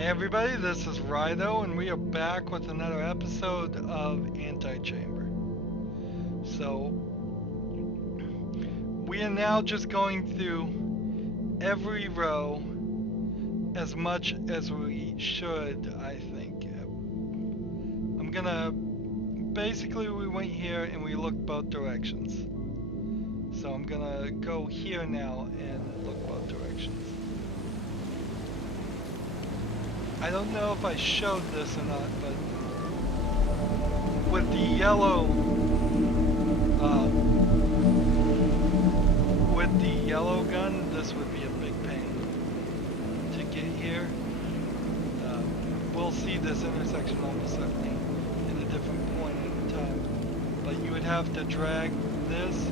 Hey everybody, this is Rydo, and we are back with another episode of Antichamber. So, we are now just going through every row as much as we should, I think. Basically we went here and we looked both directions. So I'm gonna go here now and look both directions. I don't know if I showed this or not, but with the yellow gun, this would be a big pain to get here. We'll see this intersection almost certainly in a different point in time, but you would have to drag this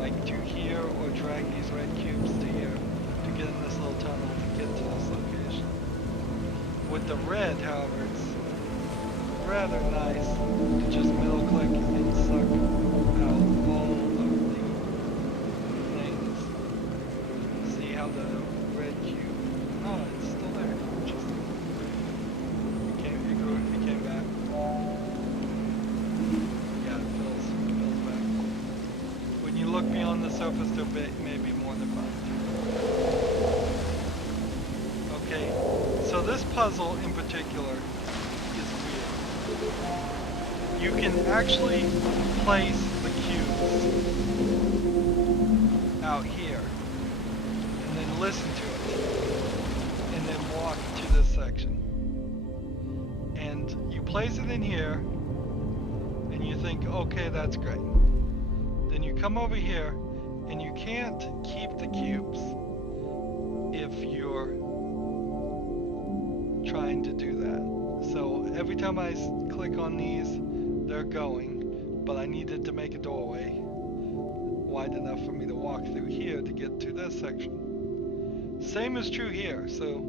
like to here, or drag these red cubes to here to get in this little tunnel to get to this location. With the red, however, it's rather nice to just middle click and suck out all of the things. See how the red cube, oh, it's still there. Interesting. It came back. Yeah, it fills back. When you look beyond the surface, there may be more to find. Okay, so this puzzle in particular is weird. You can actually place the cubes out here and then listen to it and then walk to this section. And you place it in here and you think, okay, that's great. Then you come over here and you can't keep the cubes if you're trying to do that. So every time I click on these, they're going, but I needed to make a doorway wide enough for me to walk through here to get to this section. Same is true here. So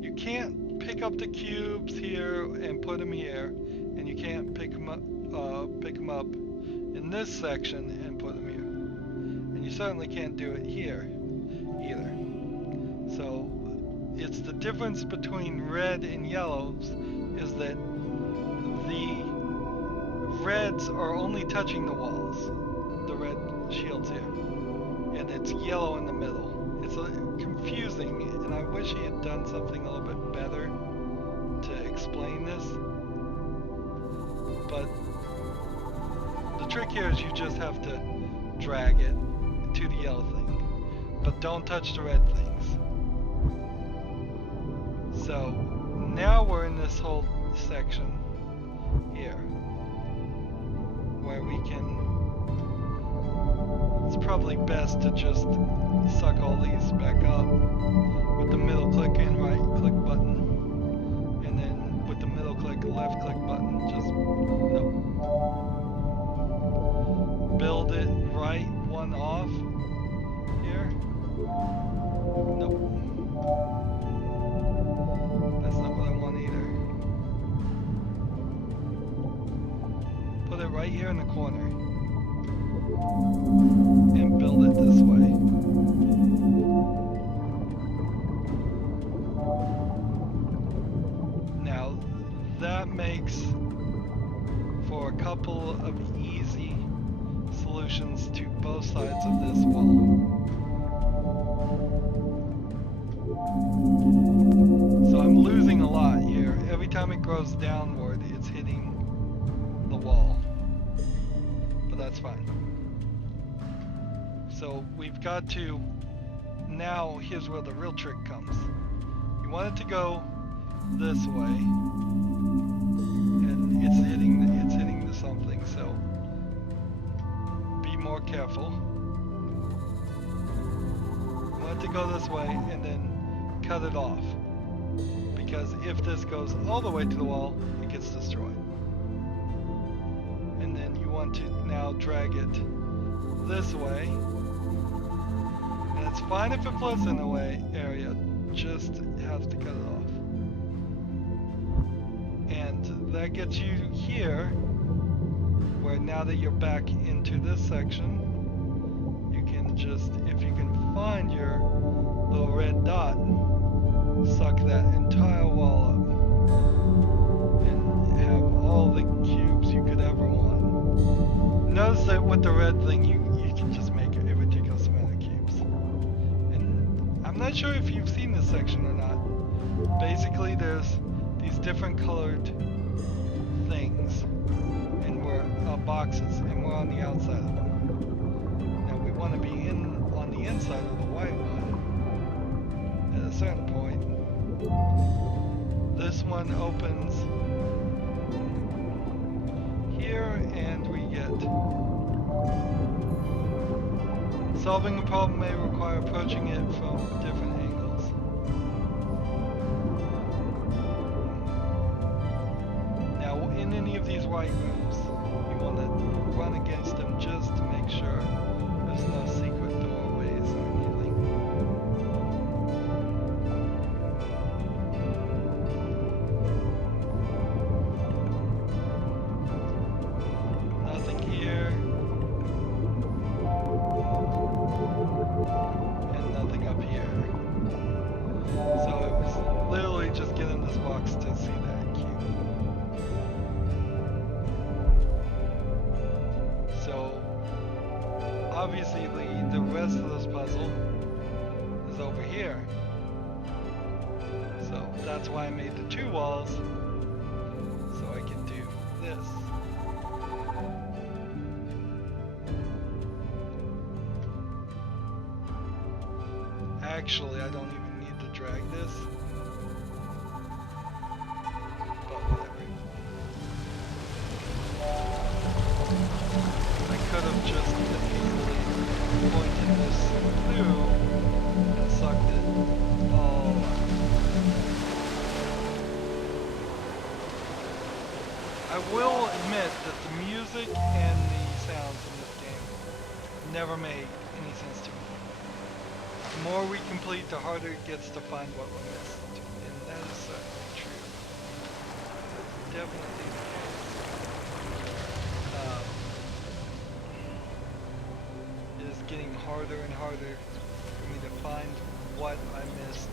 you can't pick up the cubes here and put them here, and you can't pick them up in this section and put them here. And you certainly can't do it here either. So it's the difference between red and yellows is that the reds are only touching the walls, the red shields here, and it's yellow in the middle. It's confusing, and I wish he had done something a little bit better to explain this. But the trick here is you just have to drag it to the yellow thing, but don't touch the red things. So now we're in this whole section here where we can, it's probably best to just suck all these back up with the middle click and right click button, and then with the middle click left click button, just build it right one off here. Nope. That's not what I want either. Put it right here in the corner and build it this way. Now that makes for a couple of easy solutions to both sides of this wall. So I'm losing a lot here. Every time it grows downward, it's hitting the wall. But that's fine. So we've got to, now here's where the real trick comes. You want it to go this way, and it's hitting the something, so be more careful. You want it to go this way, and then cut it off, because if this goes all the way to the wall, it gets destroyed. And then you want to now drag it this way, and it's fine if it floats in the way area, just have to cut it off. And that gets you here, where now that you're back into this section, you can just, if you can find your little red dot, suck that entire with the red thing, you can just make a ridiculous amount of cubes. And I'm not sure if you've seen this section or not. Basically, there's these different colored things, and we're boxes, and we're on the outside of them. Now we want to be on the inside of the white one. At a certain point, this one opens here, and we get solving a problem may require approaching it from different angles. Now, in any of these white rooms, you want to run against them just to make sure there's no secret doorways or anything. Nothing here. And nothing up here. So it was literally just getting this box to see that cube. So obviously the rest of this puzzle is over here. So that's why I made the two walls, so I can do this. Actually, I don't even need to drag this. But whatever. I could have just easily pointed this through and sucked it all up. I will admit that the music and the sounds in this game never made any sense to me. The more we complete, the harder it gets to find what we missed. And that is certainly true. Definitely the case. It is getting harder and harder for me to find what I missed.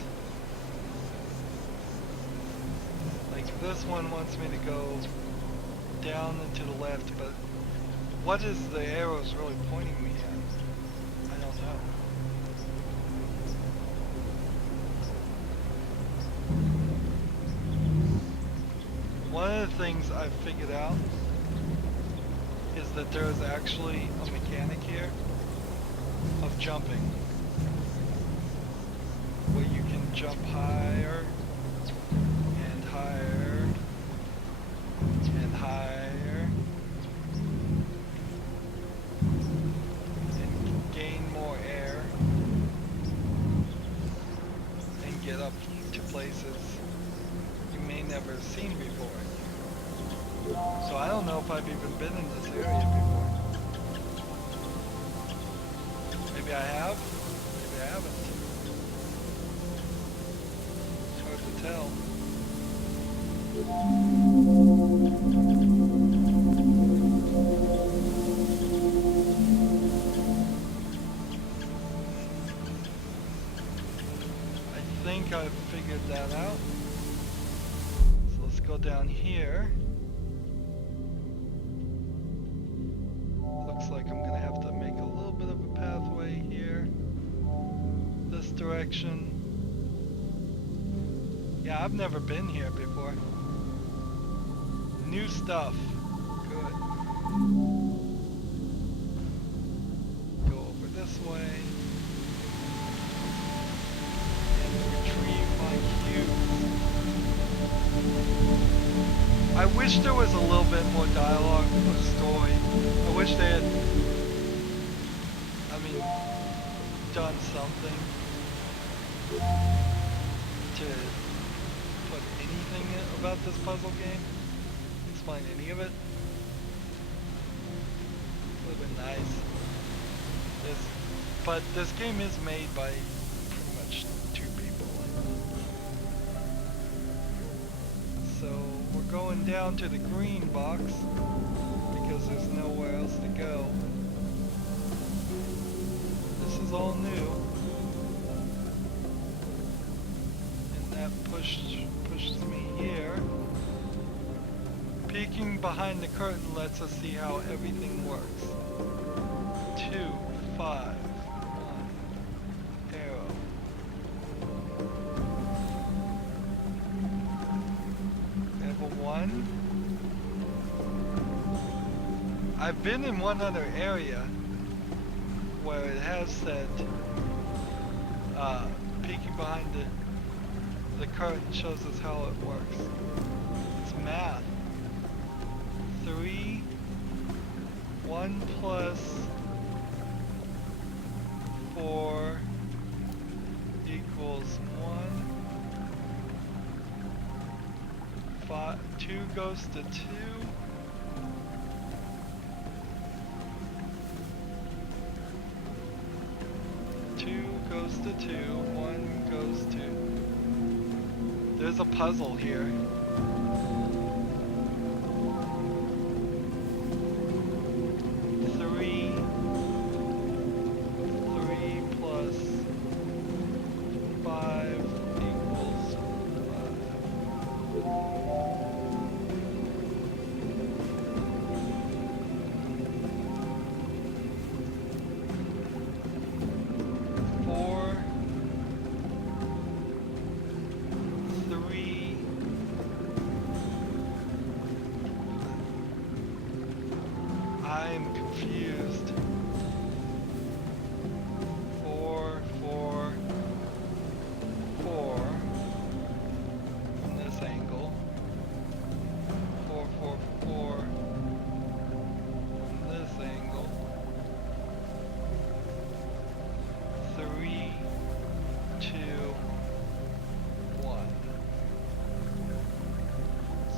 Like this one wants me to go down and to the left, but what is the arrows really pointing me at? I don't know. One of the things I've figured out is that there is actually a mechanic here of jumping, where you can jump higher and higher and higher and gain more air and get up to places you may never have seen before. So I don't know if I've even been in this area before. Maybe I have, maybe I haven't. It's hard to tell. I think I've figured that out. So let's go down here. Looks like I'm gonna have to make a little bit of a pathway here. This direction. Yeah, I've never been here before. New stuff. Good. Go over this way. And retrieve my cubes. I wish there was a little bit more dialogue or story. I wish they had, done something to put anything about this puzzle game. Explain any of it. Would have been nice. But this game is made by pretty much two people. So we're going down to the green box because there's nowhere else to go. This is all new. And that pushes me here. Peeking behind the curtain lets us see how everything works. 2, 5, 1, arrow. We have a 1. I've been in one other area where it has said peeking behind the curtain shows us how it works. It's math. 3, 1 plus 4 equals 1. 2 goes to 2. 2 goes to 2. 1 goes to... There's a puzzle here. 3 plus 5 equals 5. 4, 3. I'm confused. 4, 4, 4 from this angle. 4, 4, 4 from this angle. 3, 2, 1.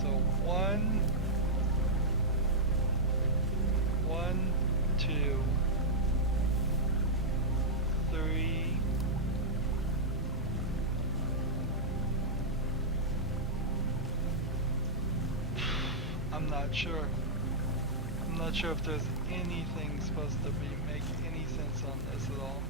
So 1, 1, 2, 3. I'm not sure. I'm not sure if there's anything supposed to make any sense on this at all.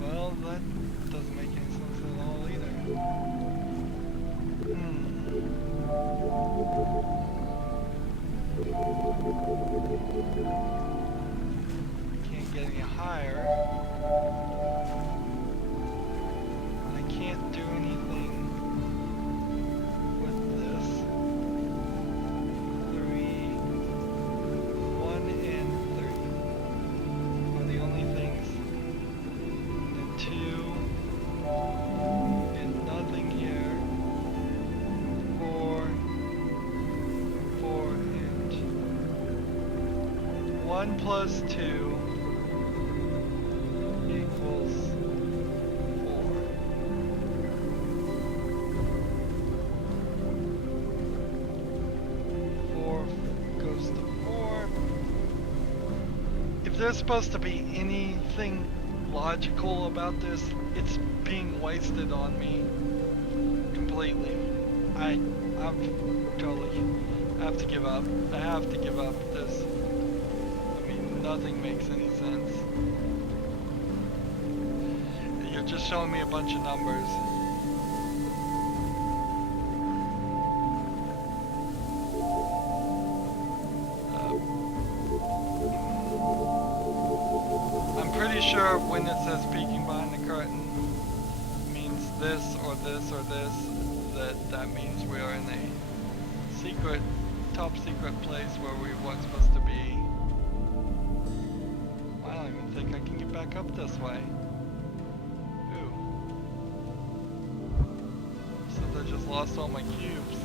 Well, that doesn't make any sense at all either. Can't get any higher. I can't do anything with this. 3, 1 and 3 are the only things. And 2 and nothing here. 4, 4 and 1 plus 2 equals 4. 4 goes to 4. If there's supposed to be anything logical about this, it's being wasted on me completely. I'm totally... I have to give up. I have to give up this. I mean, nothing makes any sense. You're just showing me a bunch of numbers. I'm pretty sure when it says peeking behind the curtain means this or this or this, that means we are in a secret, top secret place where we weren't supposed to be. I don't even think I can get back up this way. Ooh. Since I just lost all my cubes.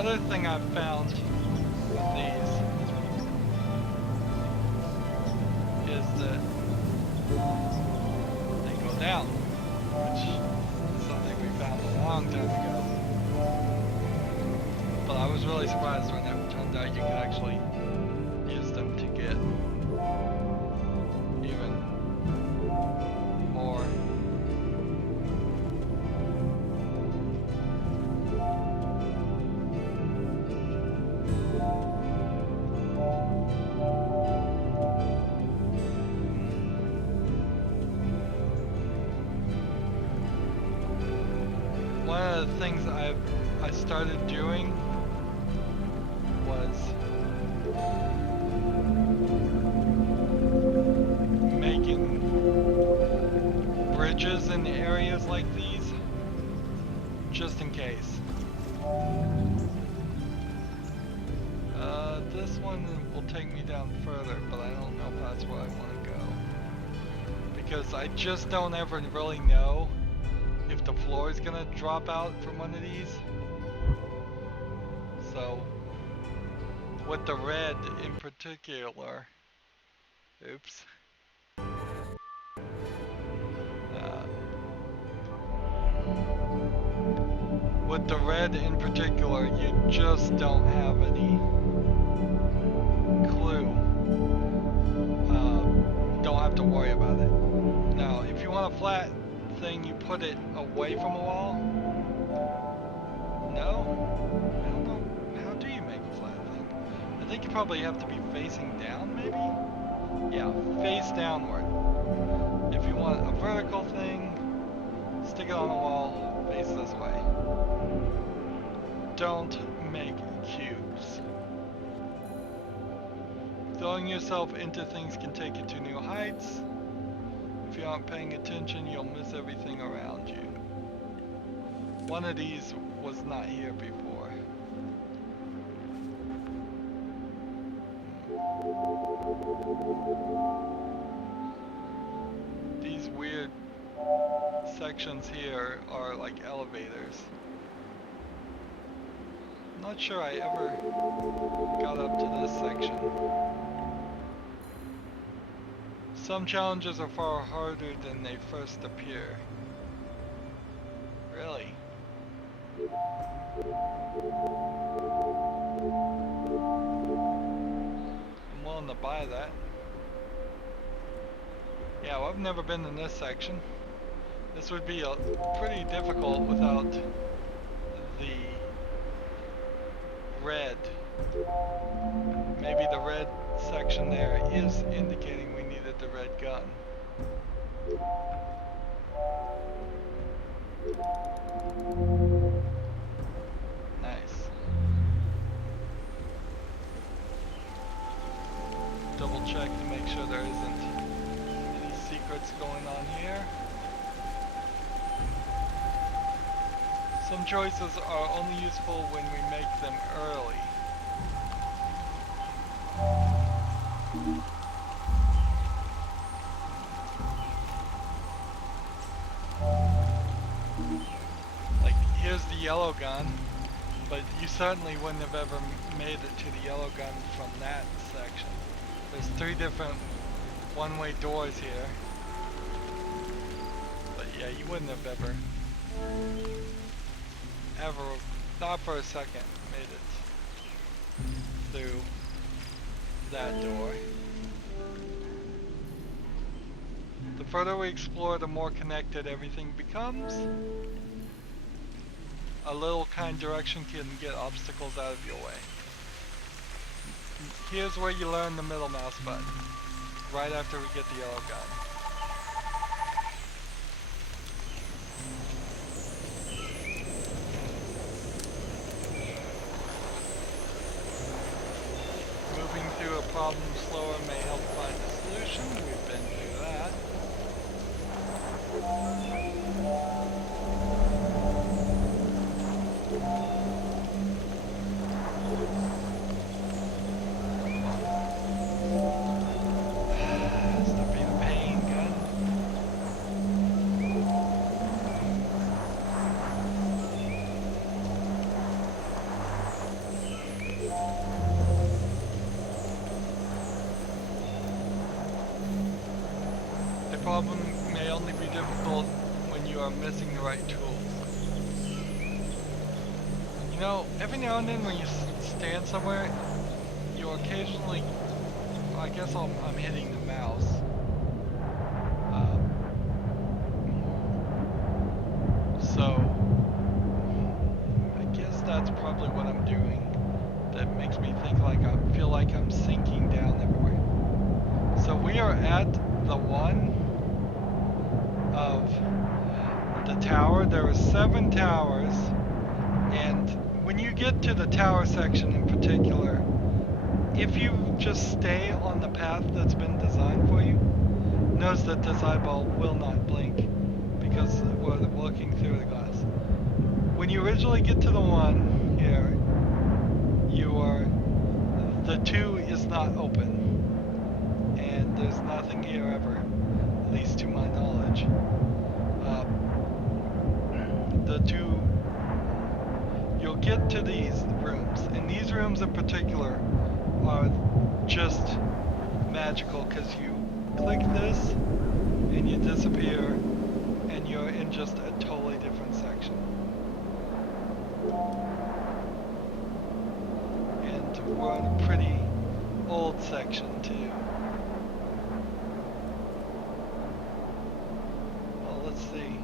other thing I've found with these is that they go down, which is something we found a long time ago. But I was really surprised when it turned out you could actually use them to get even more. One of the things I started doing was making bridges in areas like these, just in case. This one will take me down further, but I don't know if that's where I want to go. Because I just don't ever really know if the floor is gonna drop out from one of these. So, with the red in particular, oops. With the red in particular, you just don't have any clue. Don't have to worry about it. Now, if you want a flat thing, you put it away from a wall. No? I don't know. How do you make a flat thing? I think you probably have to be facing down, maybe? Yeah, face downward. If you want a vertical thing, stick it on the wall, face this way. Don't make cubes. Throwing yourself into things can take you to new heights. If you aren't paying attention, you'll miss everything around you. One of these was not here before. These weird sections here are like elevators. I'm not sure I ever got up to this section. Some challenges are far harder than they first appear. Really? I'm willing to buy that. Yeah, well, I've never been in this section. This would be pretty difficult without the red. Maybe the red section there is indicating we needed the red gun. Nice. Double check to make sure there isn't any secrets going on here. Some choices are only useful when we make them early. Like, here's the yellow gun, but you certainly wouldn't have ever made it to the yellow gun from that section. There's 3 different one-way doors here. But yeah, you wouldn't have ever, not for a second, made it through that door. The further we explore, the more connected everything becomes. A little kind direction can get obstacles out of your way. Here's where you learn the middle mouse button, right after we get the yellow gun. Moving through a problem slower may help find a solution. We've been through that. Stop being a pain. I'm missing the right tools. You know, every now and then when you stand somewhere, you occasionally, I guess I'm hitting the mouse. So, I guess that's probably what I'm doing. That makes me think like I feel like I'm sinking down everywhere. So we are at the one of the tower. There are 7 towers, and when you get to the tower section in particular, if you just stay on the path that's been designed for you, notice that this eyeball will not blink because we're looking through the glass. When you originally get to the one here, the 2 is not open, and there's nothing here ever, at least to my knowledge. The 2, you'll get to these rooms, and these rooms in particular are just magical because you click this and you disappear and you're in just a totally different section. And we're in a pretty old section too. Well, let's see.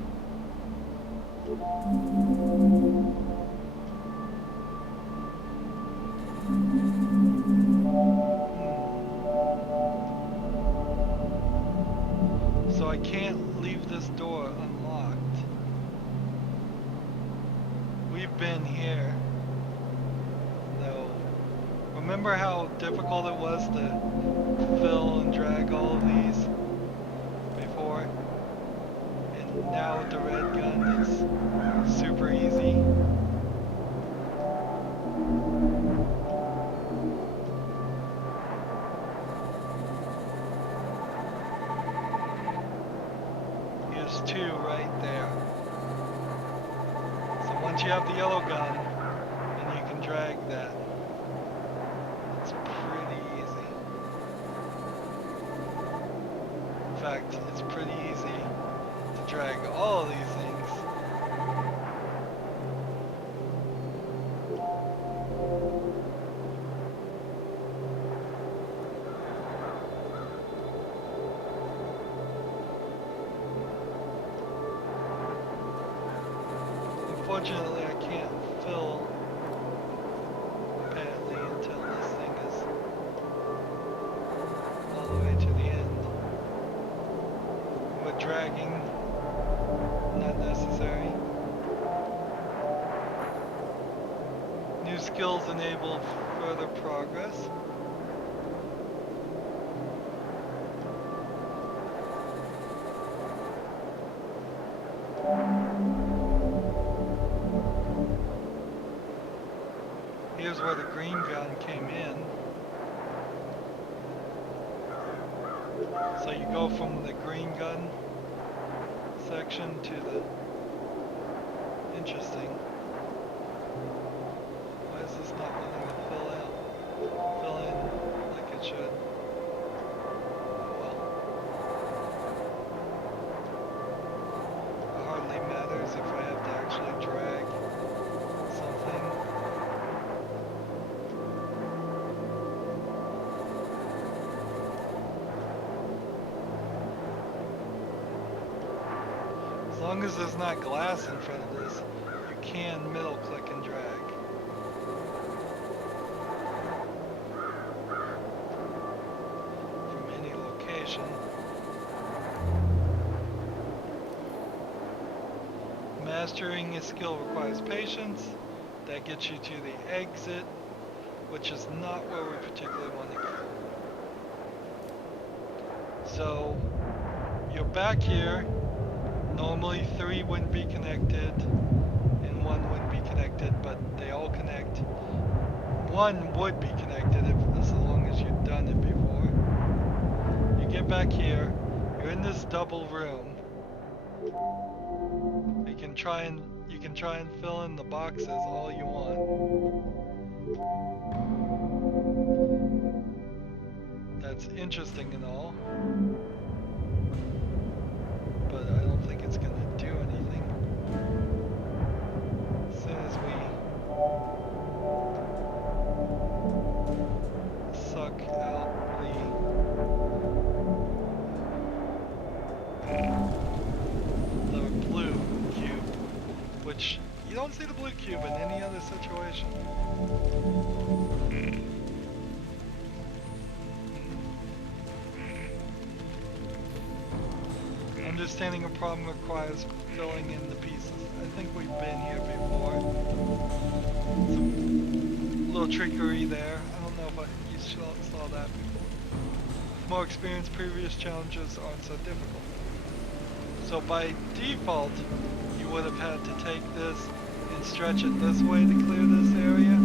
So I can't leave this door unlocked. We've been here. No. Remember how difficult it was to fill and drag all of these before? And now with the red gun, it's super easy. Here's 2 right there. So once you have the yellow gun, and you can drag that, it's pretty easy. In fact, it's pretty easy to drag all of these things. Unfortunately, I can't fill apparently until this thing is all the way to the end. But dragging, not necessary. New skills enable further progress. Here's where the green gun came in. So you go from the green gun section to the... Interesting. Why is this not letting me fill in like it should? Oh well. It hardly matters if I have to actually drag something. As long as there's not glass in front of this, you can middle click and drag. From any location. Mastering a skill requires patience. That gets you to the exit, which is not where we particularly want to go. So, you're back here. Normally 3 wouldn't be connected and 1 wouldn't be connected, but they all connect. 1 would be connected as long as you've done it before. You get back here, you're in this double room. You can try and fill in the boxes all you want. That's interesting and all, but I don't think it's gonna do anything. which you don't see the blue cube in any other situation. Understanding a problem requires filling in the pieces. I think we've been here before. Some little trickery there. I don't know if you saw that before. With more experience, previous challenges aren't so difficult. So by default, you would have had to take this and stretch it this way to clear this area.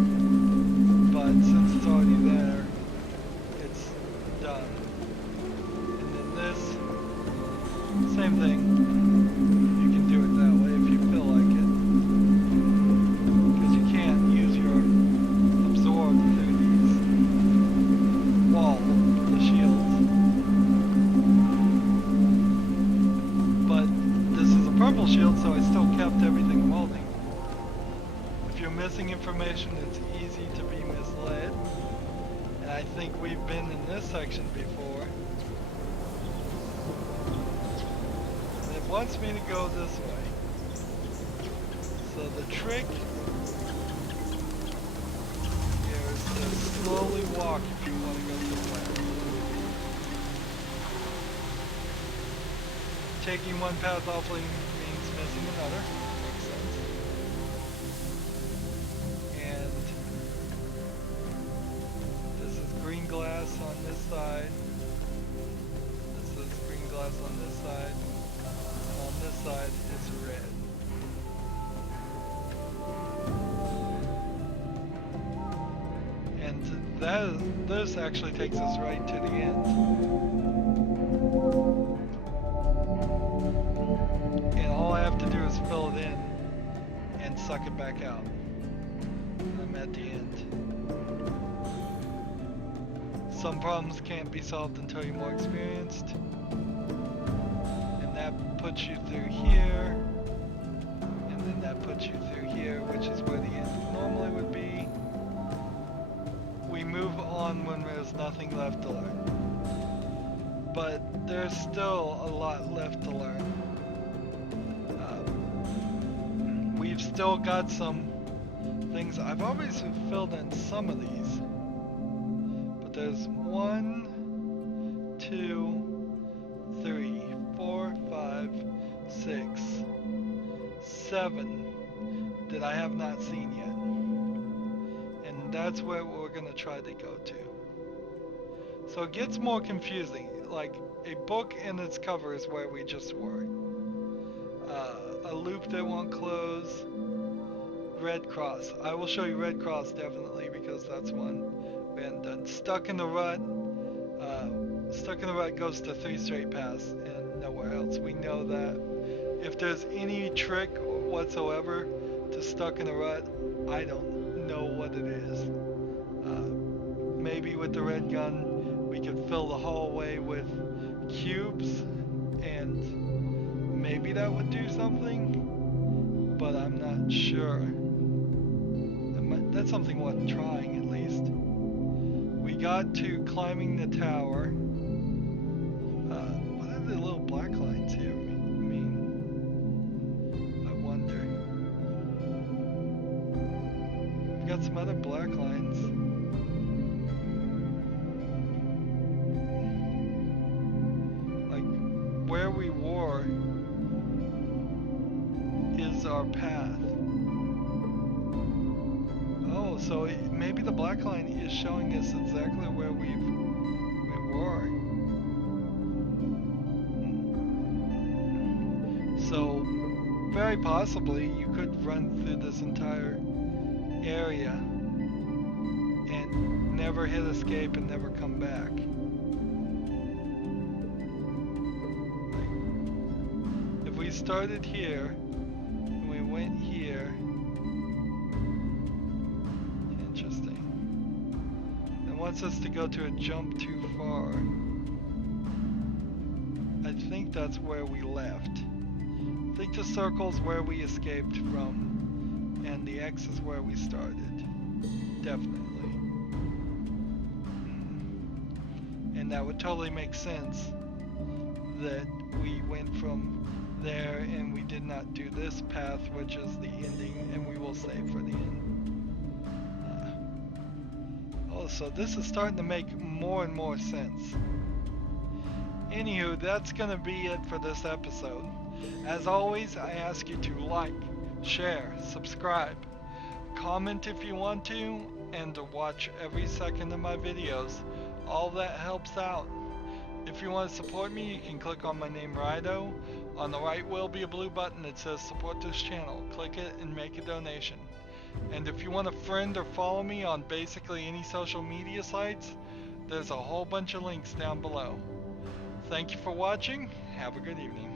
But since it's already there, it's done. And then this, same thing. You can do it that way if you feel like it. Because you can't use your absorb through these walls, the shields. But this is a purple shield, so I still kept everything welding. If you're missing information, it's easy to be misled. And I think we've been in this section before. And it wants me to go this way. So the trick here is to slowly walk if you want to go this way. Taking one path awfully means missing another. Makes sense. And this is green glass on this side. This is green glass on this side. On this side it's red. And this actually takes us right to the end. And all I have to do is fill it in and suck it back out. I'm at the end. Some problems can't be solved until you're more experienced. And that puts you through here. And then that puts you through here, which is where the end normally would be. We move on when there's nothing left to learn. But there's still a lot left to learn. We've still got some things. I've always filled in some of these. But there's 1, 2, 3, 4, 5, 6, 7 that I have not seen yet. And that's where we're going to try to go to. So it gets more confusing. Like a book and its cover is where we just were. A loop that won't close. Red cross. I will show you red cross definitely because that's one we hadn't done. Stuck in the rut. Stuck in the rut goes to 3 straight paths and nowhere else. We know that. If there's any trick whatsoever to stuck in the rut, I don't know what it is. Maybe with the red gun we could fill the hallway with cubes and maybe that would do something, but I'm not sure. That's something worth trying at least. We got to climbing the tower. What are the little black lines here mean? I wonder. We got some other black lines. Like where we were is our path. Oh, so maybe the black line is showing us exactly where we were. So, very possibly you could run through this entire area and never hit escape and never come back. Like, if we started here and we went here, wants us to go to a jump too far. I think that's where we left. I think the circle's where we escaped from, and the X is where we started. Definitely. And that would totally make sense that we went from there, and we did not do this path, which is the ending, and we will save for the end. Oh, so this is starting to make more and more sense. Anywho, that's gonna be it for this episode. As always, I ask you to like, share, subscribe, comment if you want to, and to watch every second of my videos. All that helps out. If you want to support me, you can click on my name, Rydo. On the right will be a blue button that says support this channel. Click it and make a donation. And if you want to friend or follow me on basically any social media sites, there's a whole bunch of links down below. Thank you for watching. Have a good evening.